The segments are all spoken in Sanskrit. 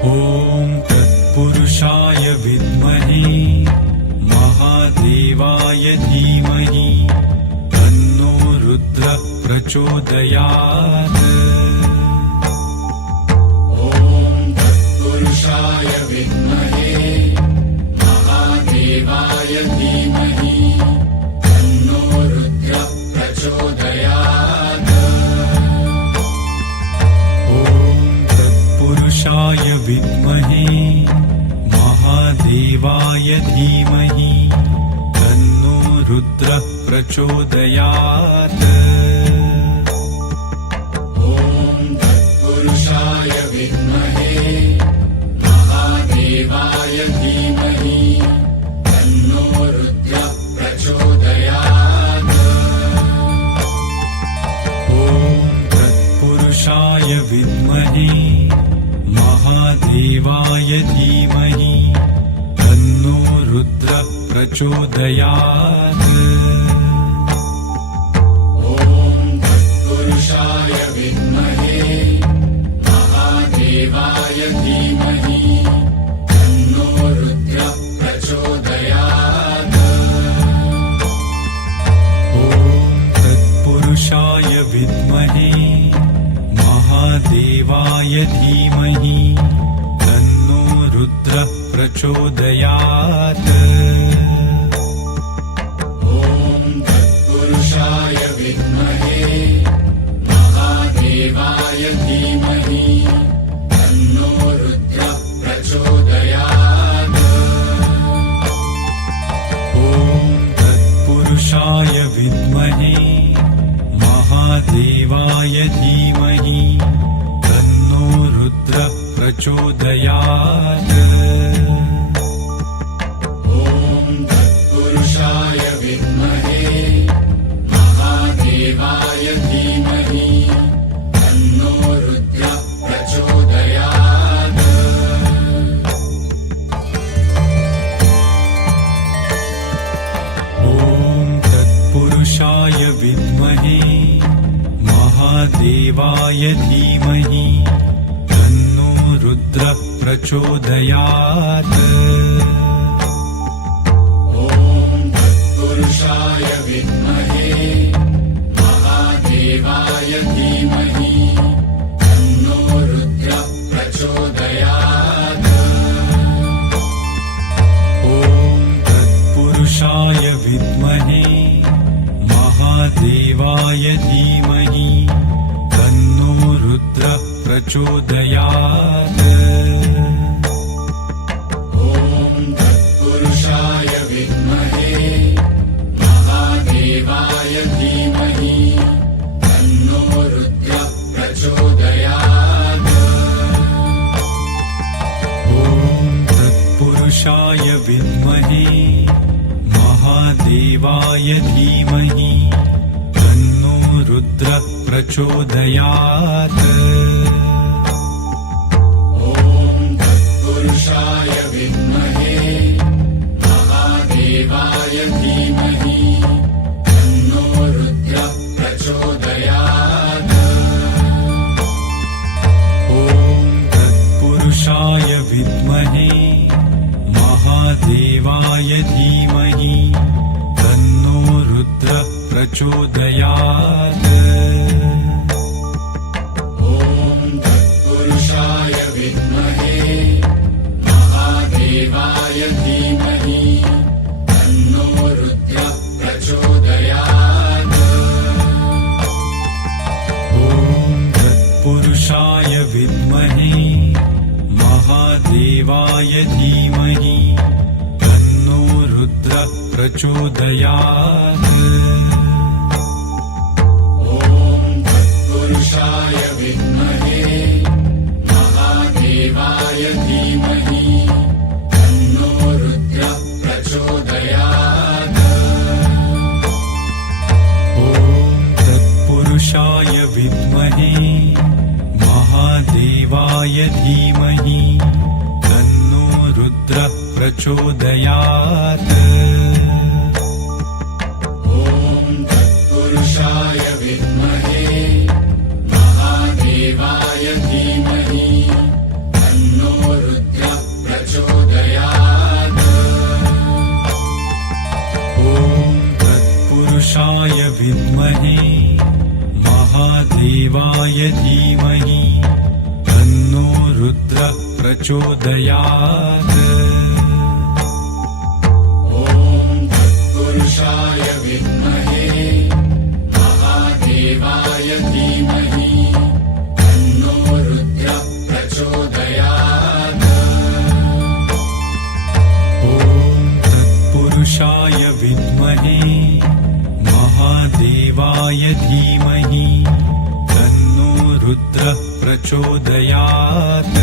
ॐ तत्पुरुषाय विद्महे महादेवाय धीमहि तन्नो रुद्रः प्रचोदयात्। ॐ तत्पुरुषाय विद्महे महादेवाय धीमहि तन्नो रुद्रः प्रचोदयात्। पुरुषाय विद्महे महादेवाय धीमहि तन्नो रुद्रः प्रचोदयात्। ॐ तत्पुरुषाय विद्महे महादेवाय धीमहि तन्नो रुद्रः प्रचोदयात्। ॐ तत्पुरुषाय विद्महे महादेवाय धीमहि तन्नो रुद्रः प्रचोदयात्। ॐ तत्पुरुषाय विद्महे महादेवाय धीमहि तन्नो रुद्रः प्रचोदयात्। ॐ तत्पुरुषाय विद्महे महादेवाय धीमहि तन्नो रुद्रः प्रचोदयात्। ॐ तत्पुरुषाय विद्महे महादेवाय धीमहि तन्नो रुद्रः प्रचोदयात्। ॐ तत्पुरुषाय विद्महे महादेवाय धीमहि तन्नो रुद्रः प्रचोदयात्। ॐ तत्पुरुषाय विद्महे महादेवाय धीमहि तन्नो रुद्रः प्रचोदयात्। ॐ तत्पुरुषाय विद्महे महादेवाय धीमहि तन्नो रुद्रः प्रचोदयात्। ॐ तत्पुरुषाय विद्महे महादेवाय धीमहि तन्नो रुद्रः प्रचोदयात्। ॐ तत्पुरुषाय विद्महे महादेवाय धीमहि तन्नो रुद्रः प्रचोदयात्। ॐ तत्पुरुषाय विद्महे महादेवाय धीमहि तन्नो रुद्रः प्रचोदयात्। ॐ तत्पुरुषाय विद्महे महादेवाय धीमहि तन्नो रुद्रः प्रचोदयात्। ॐ तत्पुरुषाय विद्महे महादेवाय धीमहि तन्नो रुद्रः प्रचोदयात्। ॐ तत्पुरुषाय विद्महे महादेवाय धीमहि तन्नो रुद्रः प्रचोदयात्। ॐ तत्पुरुषाय विद्महे महादेवाय धीमहि तन्नो रुद्रः प्रचोदयात्। ॐ तत्पुरुषाय विद्महे महादेवाय धीमहि तन्नो रुद्रः प्रचोदयात्। ॐ तत्पुरुषाय विद्महे महादेवाय धीमहि तन्नो रुद्रः प्रचोदयात्। ॐ तत्पुरुषाय विद्महे महादेवाय धीमहि तन्नो रुद्रः प्रचोदयात्। ॐ तत्पुरुषाय विद्महे महादेवाय धीमहि तन्नो महादेवाय धीमहि तन्नो रुद्रः प्रचोदयात्। ॐ तत्पुरुषाय विद्महे महादेवाय धीमहि तन्नो रुद्रः प्रचोदयात्। ॐ तत्पुरुषाय विद्महे महादेवाय धीमहि तन्नो रुद्रः प्रचोदयात्।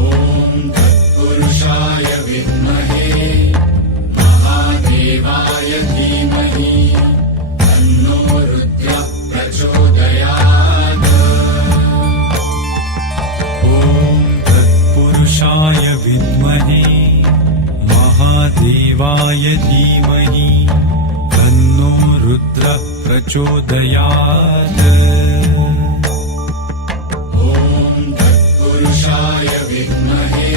ॐ तत्पुरुषाय विद्महे महादेवाय धीमहि तन्नो रुद्रः प्रचोदयात्। ॐ तत्पुरुषाय विद्महे महादेवाय धीमहि तन्नो रुद्रः प्रचोदयात्। ॐ तत्पुरुषाय विद्महे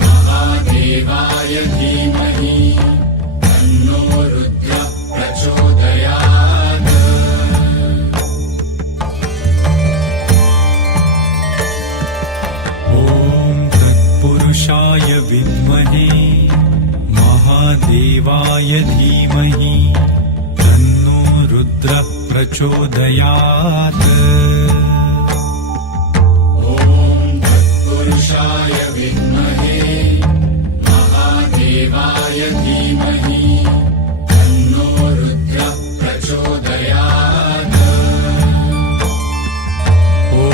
महादेवाय धीमहि तन्नो रुद्रः प्रचोदयात्। ॐ तत्पुरुषाय विद्महे महादेवाय धीमहि तन्नो रुद्रः प्रचोदयात्। ॐ तत्पुरुषाय विद्महे महादेवाय धीमहि तन्नो रुद्रः प्रचोदयात्। ॐ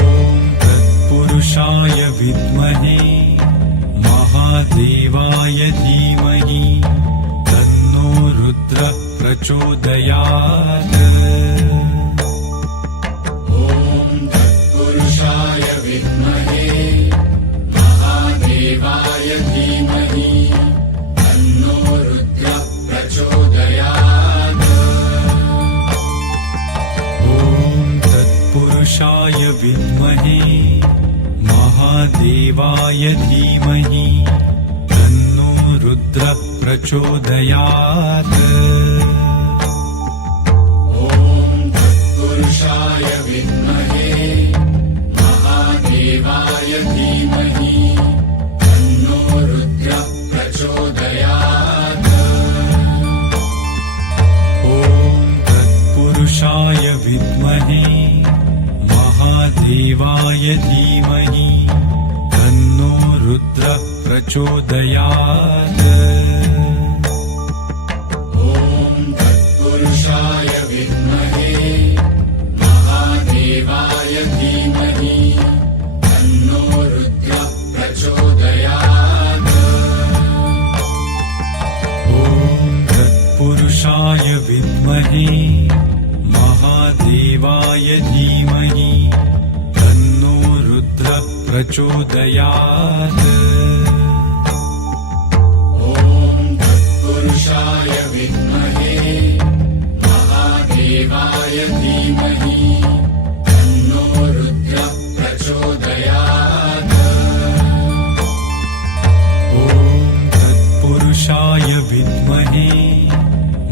तत्पुरुषाय विद्महे महादेवाय धीमहि तन्नो रुद्रः प्रचोदयात्। ॐ तत्पुरुषाय विद्महे महादेवाय धीमहि तन्नो रुद्रः प्रचोदयात्। ॐ तत्पुरुषाय विद्महे महादेवाय धीमहि तन्नो रुद्रः प्रचोदयात्। ॐ तत्पुरुषाय विद्महे महादेवाय धीमहि तन्नो रुद्रः प्रचोदयात्। ॐ तत्पुरुषाय विद्महे महादेवाय धीमहि तन्नो रुद्रः प्रचोदयात्। ॐ तत्पुरुषाय विद्महे महादेवाय धीमहि तन्नो रुद्रः प्रचोदयात्। ॐ तत्पुरुषाय विद्महे महादेवाय धीमहि तन्नो रुद्रः प्रचोदयात्। ॐ तत्पुरुषाय विद्महे महादेवाय धीमहि तन्नो रुद्रः प्रचोदयात्। ॐ तत्पुरुषाय विद्महे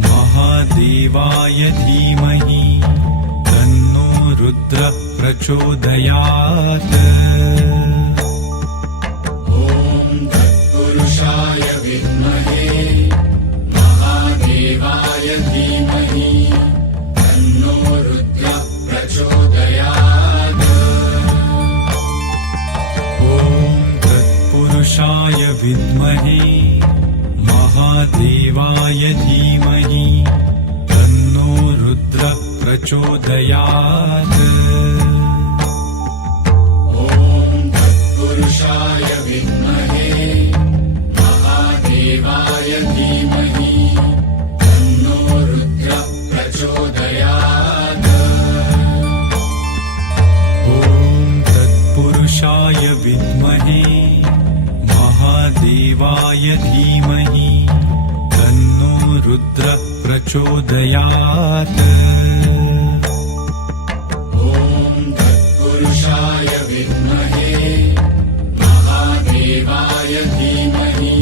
महादेवाय धीमहि तन्नो रुद्रः प्रचोदयात्। ॐ तत्पुरुषाय विद्महे महादेवाय धीमहि तन्नो रुद्रः प्रचोदयात्। ॐ तत्पुरुषाय विद्महे महादेवाय धीमहि तन्नो रुद्रः प्रचोदयात्। ॐ तत्पुरुषाय विद्महे महादेवाय धीमहि तन्नो रुद्रः प्रचोदयात्। ॐ तत्पुरुषाय विद्महे महादेवाय धीमहि तन्नो रुद्रः प्रचोदयात्। ॐ तत्पुरुषाय विद्महे महादेवाय धीमहि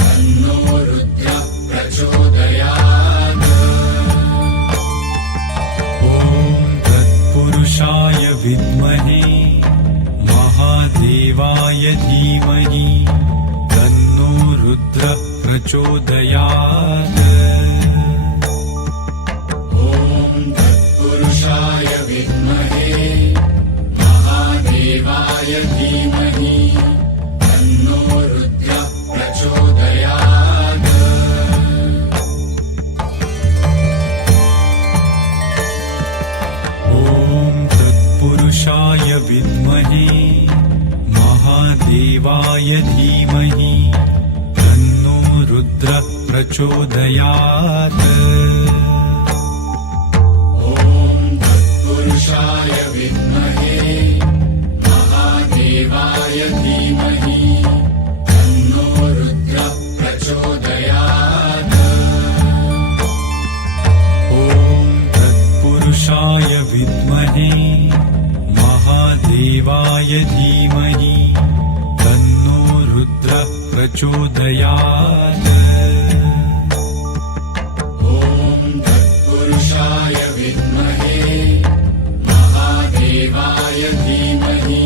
तन्नो रुद्रः प्रचोदयात्। विद्महे महादेवाय धीमहि तन्नो रुद्रः प्रचोदयात्। ॐ तत्पुरुषाय विद्महे महादेवाय धीमहि तन्नो रुद्रः प्रचोदयात्। ॐ तत्पुरुषाय विद्महे महादेवाय धीमहि तन्नो रुद्रः प्रचोदयात्। ॐ तत्पुरुषाय विद्महे महादेवाय धीमहि तन्नो रुद्रः प्रचोदयात्। ॐ तत्पुरुषाय विद्महे महादेवाय धीमहि तन्नो रुद्रः प्रचोदयात्। ॐ तत्पुरुषाय विद्महे महादेवाय धीमहि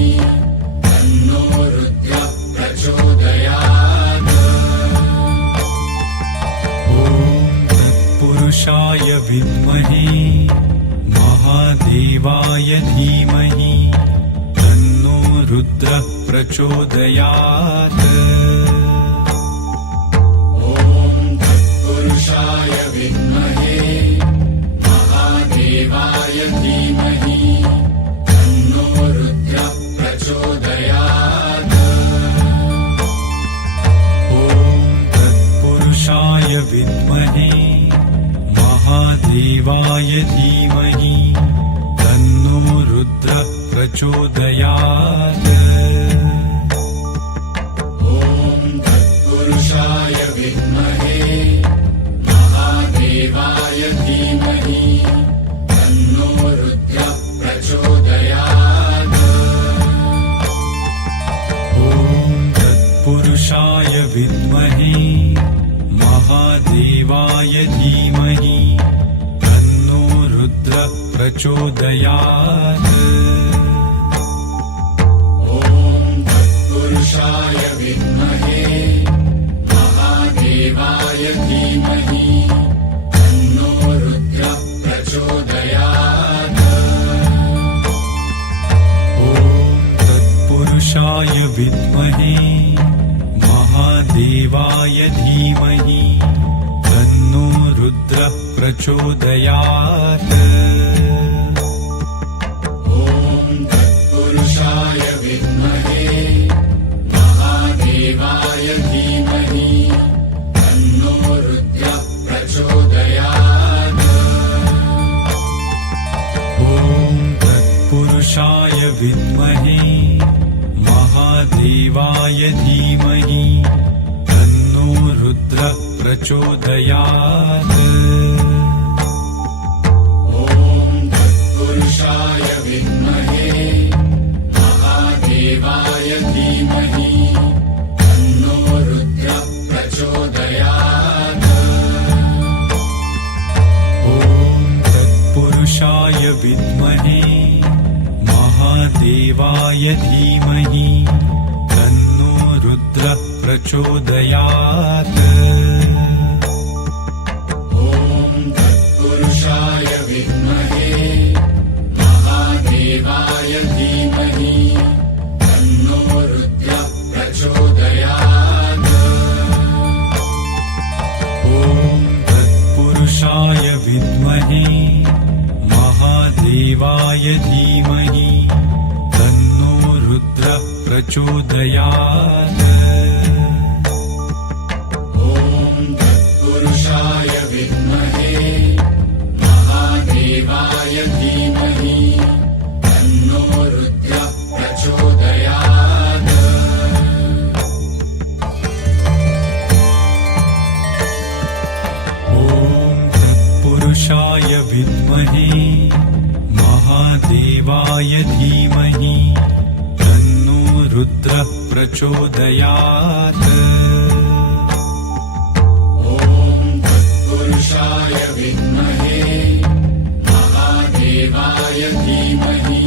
तन्नो रुद्रः प्रचोदयात्। ॐ तत्पुरुषाय विद्महे महादेवाय धीमहि तन्नो रुद्रः प्रचोदयात्। ॐ तत्पुरुषाय विद्महे महादेवाय धीमहि तन्नो रुद्रः प्रचोदयात्। ॐ तत्पुरुषाय विद्महे महादेवाय धीमहि तन्नो रुद्रः प्रचोदयात्। ॐ तत्पुरुषाय विद्महे महादेवाय धीमहि तन्नो रुद्रः प्रचोदयात्। ॐ तत्पुरुषाय विद्महे महादेवाय धीमहि तन्नो रुद्रः प्रचोदयात्। ॐ तत्पुरुषाय विद्महे महादेवाय धीमहि तन्नो रुद्रः प्रचोदयात्। ॐ तत्पुरुषाय विद्महे महादेवाय धीमहि तन्नो रुद्रः प्रचोदयात्। ॐ तत्पुरुषाय विद्महे महादेवाय धीमहि तन्नो रुद्रः प्रचोदयात्। ॐ तत्पुरुषाय विद्महे महादेवाय धीमहि तन्नो रुद्रः प्रचोदयात्। ॐ तत्पुरुषाय विद्महे महादेवाय धीमहि तन्नो रुद्रः प्रचोदयात्। ॐ तत्पुरुषाय विद्महे महादेवाय धीमहि तन्नो रुद्रः प्रचोदयात्। ॐ तत्पुरुषाय विद्महे महादेवाय धीमहि तन्नो रुद्रः प्रचोदयात्। ॐ तत्पुरुषाय विद्महे महादेवाय धीमहि तन्नो रुद्रः प्रचोदयात्। ॐ तत्पुरुषाय विद्महे महादेवाय धीमहि तन्नो रुद्रः प्रचोदयात्। ॐ तत्पुरुषाय विद्महे महादेवाय धीमहि तन्नो रुद्रः प्रचोदयात्। ॐ तत्पुरुषाय विद्महे महादेवाय धीमहि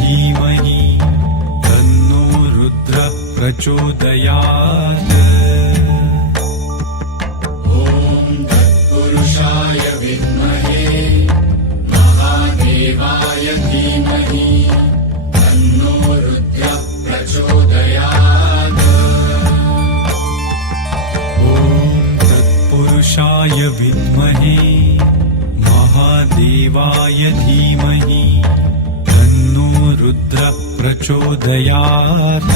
धीमहि तन्नो रुद्रः प्रचोदयात् ॐ तत्पुरुषाय विद्महे महादेवाय धीमहि तन्नो रुद्रः प्रचोदयात् ॐ तत्पुरुषाय विद्महे महादेवाय धीमहि तन्नो रुद्रः प्रचोदयात्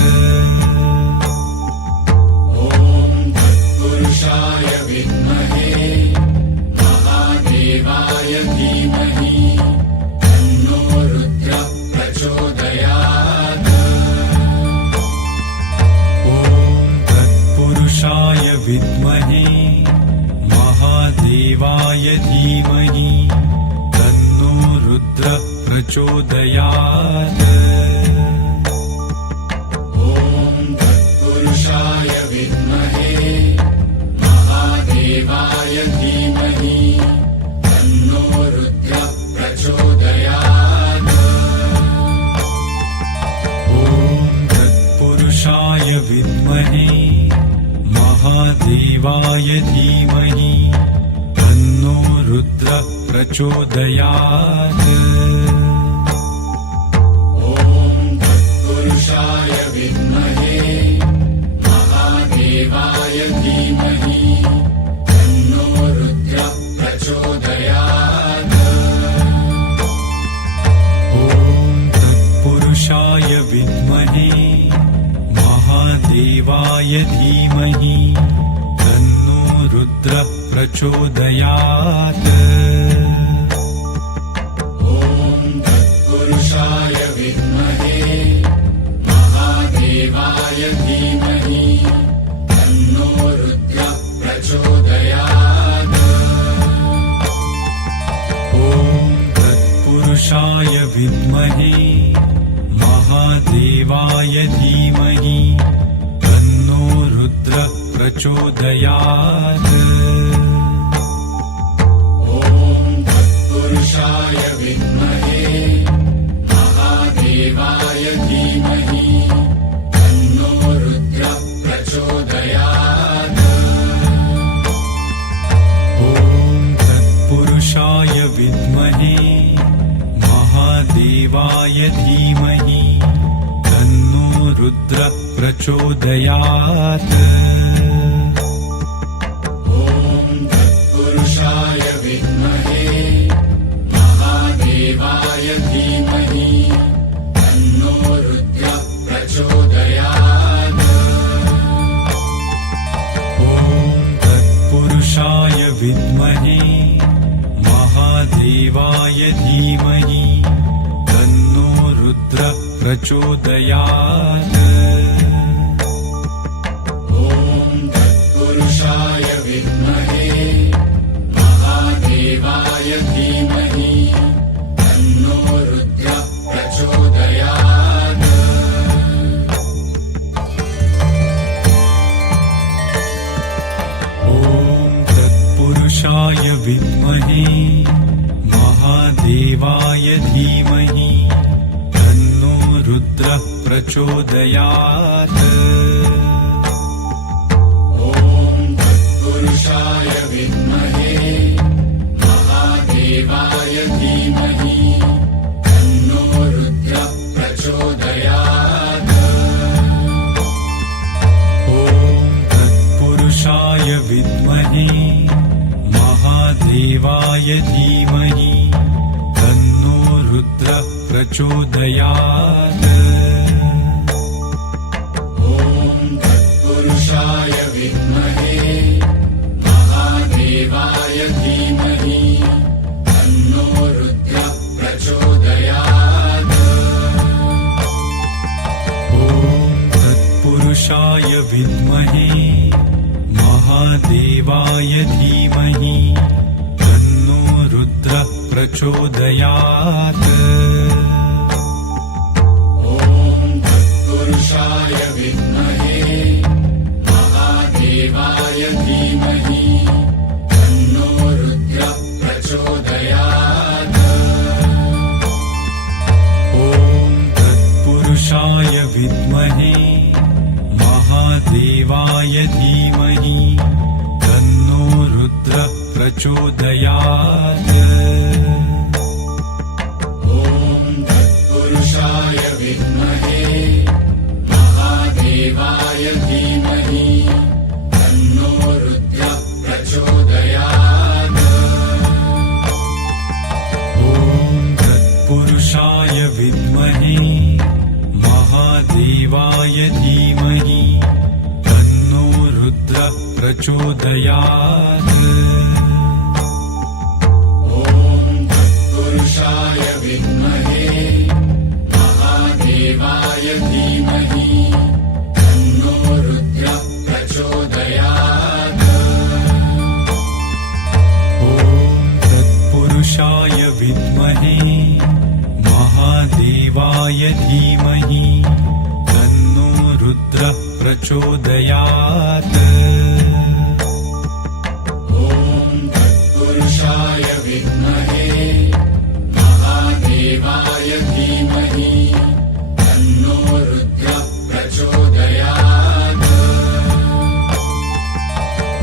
ॐ तत्पुरुषाय विद्महे महादेवाय धीमहि तन्नो रुद्रः प्रचोदयात् ॐ तत्पुरुषाय विद्महे महादेवाय धीमहि तन्नो रुद्रः प्रचोदयात् ॐ तत्पुरुषाय विद्महे महादेवाय धीमहि तन्नो रुद्रः प्रचोदयात् ॐ तत्पुरुषाय विद्महे महादेवाय धीमहि तन्नो रुद्रः प्रचोदयात् ॐ तत्पुरुषाय विद्महे महादेवाय धीमहि तन्नो रुद्रः प्रचोदयात् ॐ तत्पुरुषाय विद्महे महादेवाय धीमहि तन्नो रुद्रः प्रचोदयात् ॐ तत्पुरुषाय विद्महे महादेवाय धीमहि तन्नो रुद्रः प्रचोदयात् ॐ तत्पुरुषाय विद्महे महादेवाय धीमहि तन्नो रुद्रः प्रचोदयात् ॐ तत्पुरुषाय विद्महे महादेवाय धीमहि तन्नो रुद्रः प्रचोदयात् ॐ तत्पुरुषाय विद्महे महादेवाय धीमहि तन्नो रुद्रः प्रचोदयात् ॐ तत्पुरुषाय विद्महे महादेवाय धीमहि तन्नो रुद्रः प्रचोदयात् ॐ तत्पुरुषाय विद्महे महादेवाय धीमहि तन्नो रुद्रः प्रचोदयात् ॐ तत्पुरुषाय विद्महे महादेवाय धीमहि तन्नो रुद्रः प्रचोदयात् ॐ तत्पुरुषाय विद्महे महादेवाय धीमहि तन्नो रुद्रः प्रचोदयात् ॐ तत्पुरुषाय विद्महे महादेवाय धीमहि तन्नो रुद्रः प्रचोदयात् ॐ तत्पुरुषाय विद्महे महादेवाय धीमहि तन्नो रुद्रः प्रचोदयात् ॐ तत्पुरुषाय विद्महे महादेवाय धीमहि तन्नो रुद्रः प्रचोदयात् ॐ तत्पुरुषाय विद्महे महादेवाय धीमहि तन्नो रुद्रः प्रचोदयात् ॐ तत्पुरुषाय विद्महे महादेवाय धीमहि तन्नो रुद्रः प्रचोदयात् ॐ महादेवाय धीमहि तन्नो रुद्रः प्रचोदयात् ॐ तत्पुरुषाय विद्महे महादेवाय धीमहि तन्नो रुद्रः प्रचोदयात् ॐ तत्पुरुषाय विद्महे महादेवाय धीमहि तन्नो रुद्रः प्रचोदयात् ॐ तत्पुरुषाय विद्महे महादेवाय धीमहि तन्नो रुद्रः प्रचोदयात् ॐ तत्पुरुषाय विद्महे महादेवाय धीमहि तन्नो रुद्रः प्रचोदयात् ॐ तत्पुरुषाय विद्महे महादेवाय धीमहि तन्नो रुद्रः प्रचोदयात्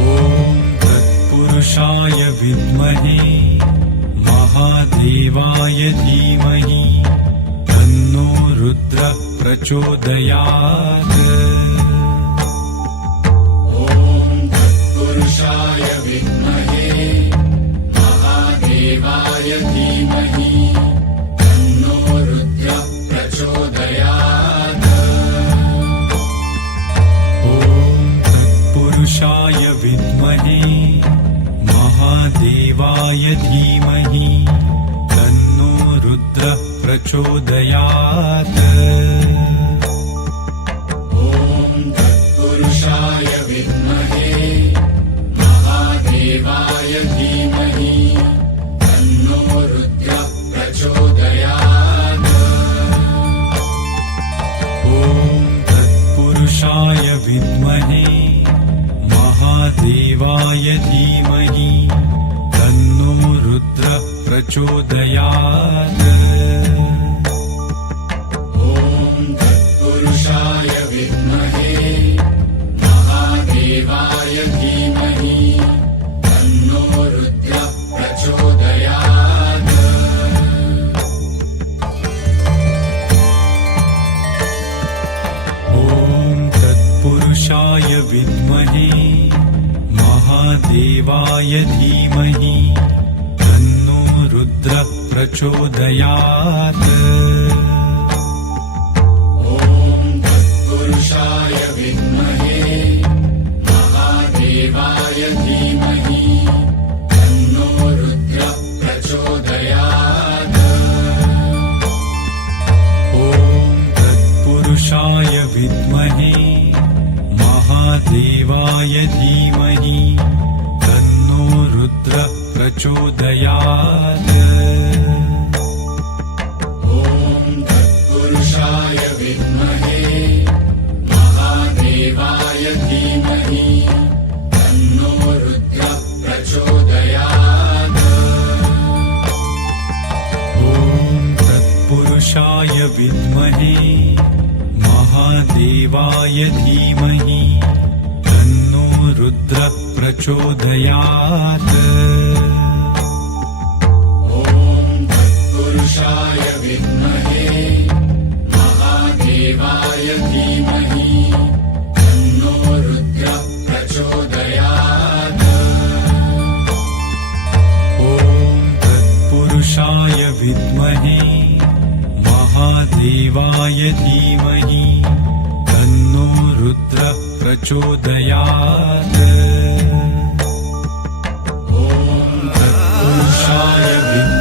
ॐ तत्पुरुषाय विद्महे महादेवाय धीमहि तन्नो रुद्रः प्रचोदयात् ॐ तत्पुरुषाय विद्महे महादेवाय धीमहि तन्नो रुद्रः प्रचोदयात् ॐ तत्पुरुषाय विद्महे महादेवाय धीमहि तन्नो रुद्रः प्रचोदयात् ॐ तत्पुरुषाय विद्महे महादेवाय धीमहि तन्नो रुद्रः प्रचोदयात् ॐ तत्पुरुषाय विद्महे महादेवाय धीमहि तन्नो रुद्रः प्रचोदयात् ॐ तत्पुरुषाय विद्महे महादेवाय धीमहि तन्नो रुद्रः प्रचोदयात् ॐ तत्पुरुषाय विद्महे महादेवाय धीमहि तन्नो रुद्रः प्रचोदयात् ॐ तत्पुरुषाय विद्महे महादेवाय धीमहि तन्नो रुद्रः प्रचोदयात् ॐ तत्पुरुषाय विद्महे महादेवाय धीमहि तन्नो रुद्रः प्रचोदयात् ॐ तत्पुरुषाय विद्महे महादेवाय धीमहि तन्नो रुद्रः प्रचोदयात् ॐ तत्पुरुषाय विद्महे महादेवाय धीमहि तन्नो रुद्रः प्रचोदयात् ॐ तत्पुरुषाय विद्महे महादेवाय धीमहि तन्नो रुद्रः प्रचोदयात् ॐ तत्पुरुषाय विद्महे महादेवाय धीमहि तन्नो रुद्रः प्रचोदयात् ॐ तत्पुरुषाय विद्महे